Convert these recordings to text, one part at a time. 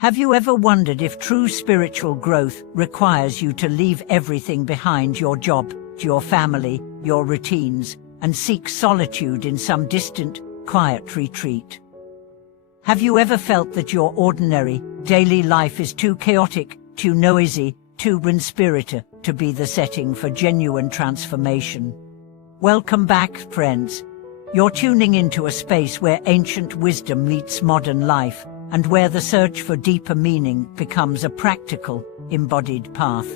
Have you ever wondered if true spiritual growth requires you to leave everything behind, your job, your family, your routines, and seek solitude in some distant, quiet retreat? Have you ever felt that your ordinary, daily life is too chaotic, too noisy, too inspirited to be the setting for genuine transformation? Welcome back, friends. You're tuning into a space where ancient wisdom meets modern life, and where the search for deeper meaning becomes a practical, embodied path.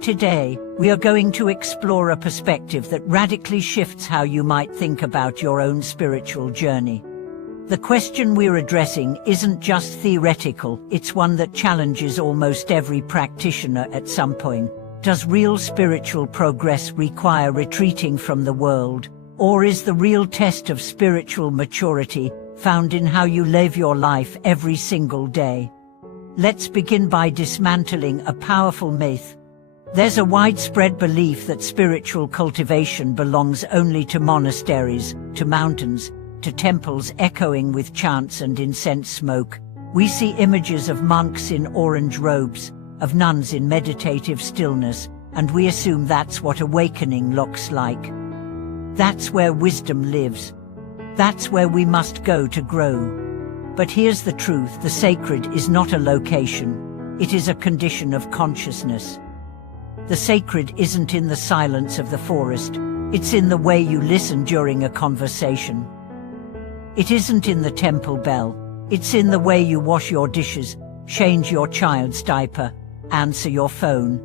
Today, we are going to explore a perspective that radically shifts how you might think about your own spiritual journey. The question we're addressing isn't just theoretical, it's one that challenges almost every practitioner at some point. Does real spiritual progress require retreating from the world, or is the real test of spiritual maturity found in how you live your life every single day? Let's begin by dismantling a powerful myth. There's a widespread belief that spiritual cultivation belongs only to monasteries, to mountains, to temples echoing with chants and incense smoke. We see images of monks in orange robes, of nuns in meditative stillness, and we assume that's what awakening looks like. That's where wisdom lives. That's where we must go to grow. But here's the truth: the sacred is not a location. It is a condition of consciousness. The sacred isn't in the silence of the forest. It's in the way you listen during a conversation. It isn't in the temple bell. It's in the way you wash your dishes, change your child's diaper, answer your phone.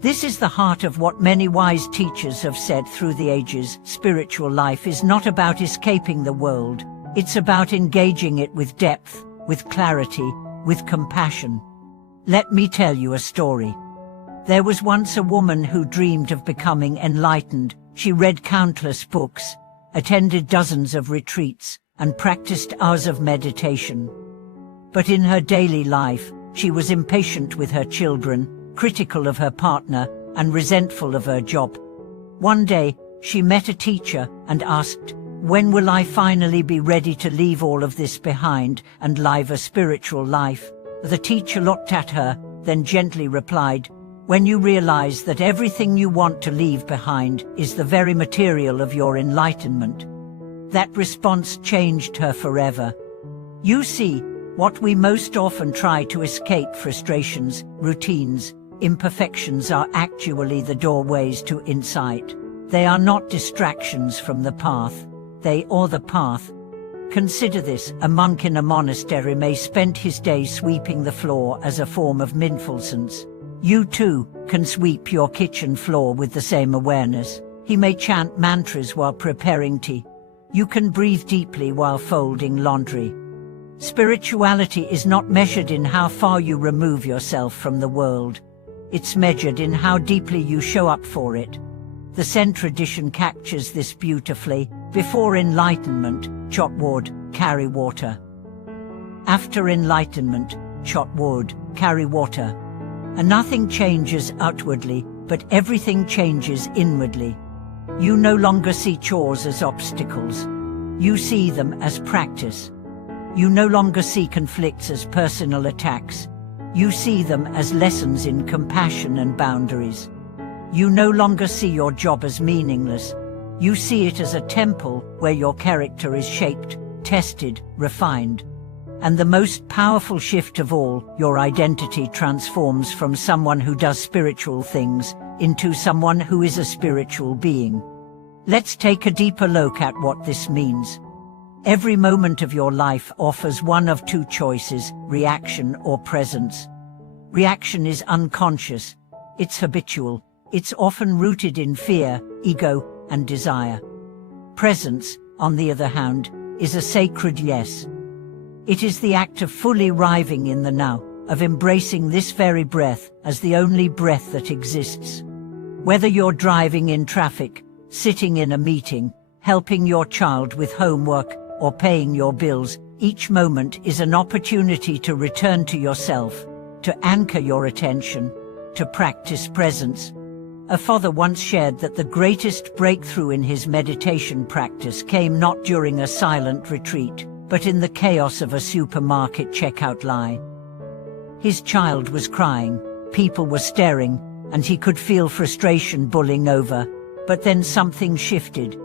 This is the heart of what many wise teachers have said through the ages. Spiritual life is not about escaping the world. It's about engaging it with depth, with clarity, with compassion. Let me tell you a story. There was once a woman who dreamed of becoming enlightened. She read countless books, attended dozens of retreats, and practiced hours of meditation. But in her daily life, she was impatient with her children, critical of her partner, and resentful of her job. One day, she met a teacher and asked, "When will I finally be ready to leave all of this behind and live a spiritual life?" The teacher looked at her, then gently replied, "When you realize that everything you want to leave behind is the very material of your enlightenment." That response changed her forever. You see, what we most often try to escape, frustrations, routines, imperfections, are actually the doorways to insight. They are not distractions from the path. They are the path. Consider this: a monk in a monastery may spend his day sweeping the floor as a form of mindfulness. You too can sweep your kitchen floor with the same awareness. He may chant mantras while preparing tea. You can breathe deeply while folding laundry. Spirituality is not measured in how far you remove yourself from the world. It's measured in how deeply you show up for it. The Zen tradition captures this beautifully. Before enlightenment, chop wood, carry water. After enlightenment, chop wood, carry water. And nothing changes outwardly, but everything changes inwardly. You no longer see chores as obstacles. You see them as practice. You no longer see conflicts as personal attacks. You see them as lessons in compassion and boundaries. You no longer see your job as meaningless. You see it as a temple where your character is shaped, tested, refined. And the most powerful shift of all, your identity transforms from someone who does spiritual things into someone who is a spiritual being. Let's take a deeper look at what this means. Every moment of your life offers one of two choices: reaction or presence. Reaction is unconscious. It's habitual. It's often rooted in fear, ego, and desire. Presence, on the other hand, is a sacred yes. It is the act of fully arriving in the now, of embracing this very breath as the only breath that exists. Whether you're driving in traffic, sitting in a meeting, helping your child with homework, or paying your bills, each moment is an opportunity to return to yourself, to anchor your attention, to practice presence. A father once shared that the greatest breakthrough in his meditation practice came not during a silent retreat, but in the chaos of a supermarket checkout line. His child was crying, people were staring, and he could feel frustration boiling over, but then something shifted.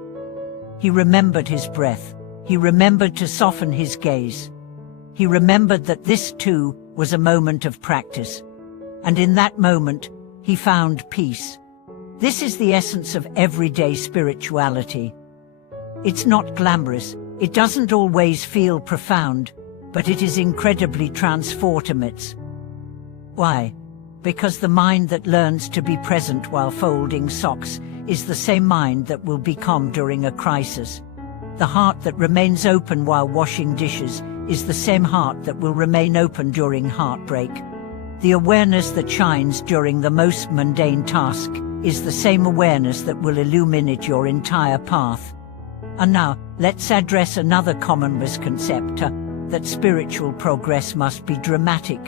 He remembered his breath. He remembered to soften his gaze. He remembered that this too was a moment of practice. And in that moment, he found peace. This is the essence of everyday spirituality. It's not glamorous, it doesn't always feel profound, but it is incredibly transformative. Why? Because the mind that learns to be present while folding socks is the same mind that will be calm during a crisis. The heart that remains open while washing dishes is the same heart that will remain open during heartbreak. The awareness that shines during the most mundane task is the same awareness that will illuminate your entire path. And now, let's address another common misconception, that spiritual progress must be dramatic.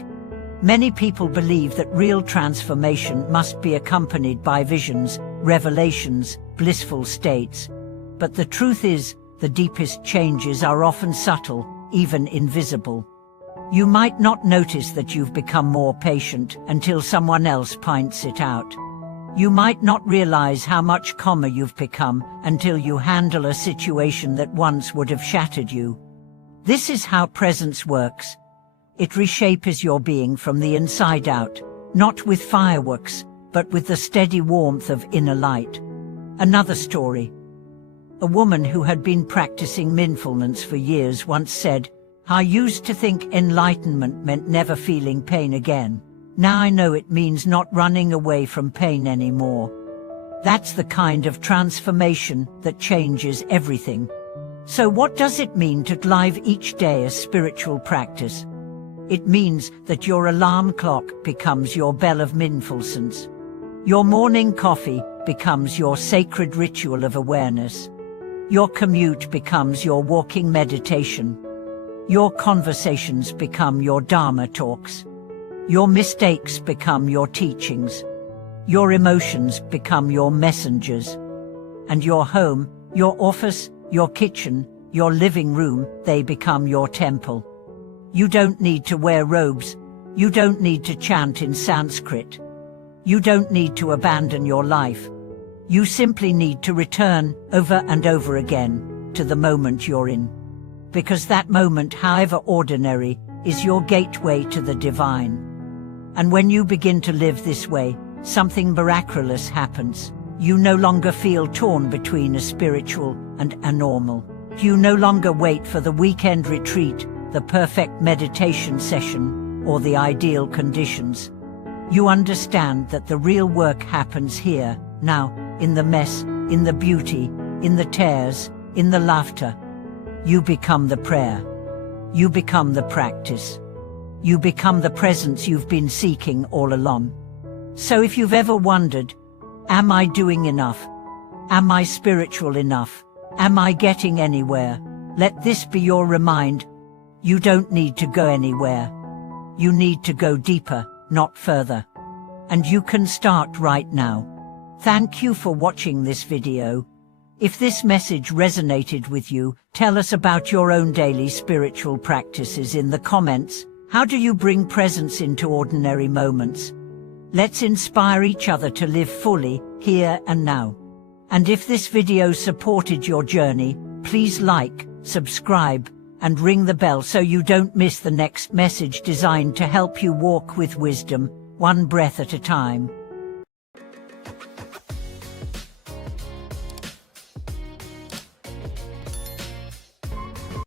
Many people believe that real transformation must be accompanied by visions, revelations, blissful states. But the truth is, the deepest changes are often subtle, even invisible. You might not notice that you've become more patient until someone else points it out. You might not realize how much calmer you've become until you handle a situation that once would have shattered you. This is how presence works. It reshapes your being from the inside out, not with fireworks, but with the steady warmth of inner light. Another story. A woman who had been practicing mindfulness for years once said, "I used to think enlightenment meant never feeling pain again. Now I know it means not running away from pain anymore." That's the kind of transformation that changes everything. So what does it mean to live each day as spiritual practice? It means that your alarm clock becomes your bell of mindfulness. Your morning coffee becomes your sacred ritual of awareness. Your commute becomes your walking meditation. Your conversations become your Dharma talks. Your mistakes become your teachings. Your emotions become your messengers. And your home, your office, your kitchen, your living room, they become your temple. You don't need to wear robes. You don't need to chant in Sanskrit. You don't need to abandon your life. You simply need to return over and over again to the moment you're in. Because that moment, however ordinary, is your gateway to the divine. And when you begin to live this way, something miraculous happens. You no longer feel torn between a spiritual and a normal. You no longer wait for the weekend retreat, the perfect meditation session, or the ideal conditions. You understand that the real work happens here, now, in the mess, in the beauty, in the tears, in the laughter. You become the prayer. You become the practice. You become the presence you've been seeking all along. So if you've ever wondered, am I doing enough? Am I spiritual enough? Am I getting anywhere? Let this be your reminder. You don't need to go anywhere. You need to go deeper, not further. And you can start right now. Thank you for watching this video. If this message resonated with you, tell us about your own daily spiritual practices in the comments. How do you bring presence into ordinary moments? Let's inspire each other to live fully, here and now. And if this video supported your journey, please like, subscribe, and ring the bell so you don't miss the next message designed to help you walk with wisdom, one breath at a time.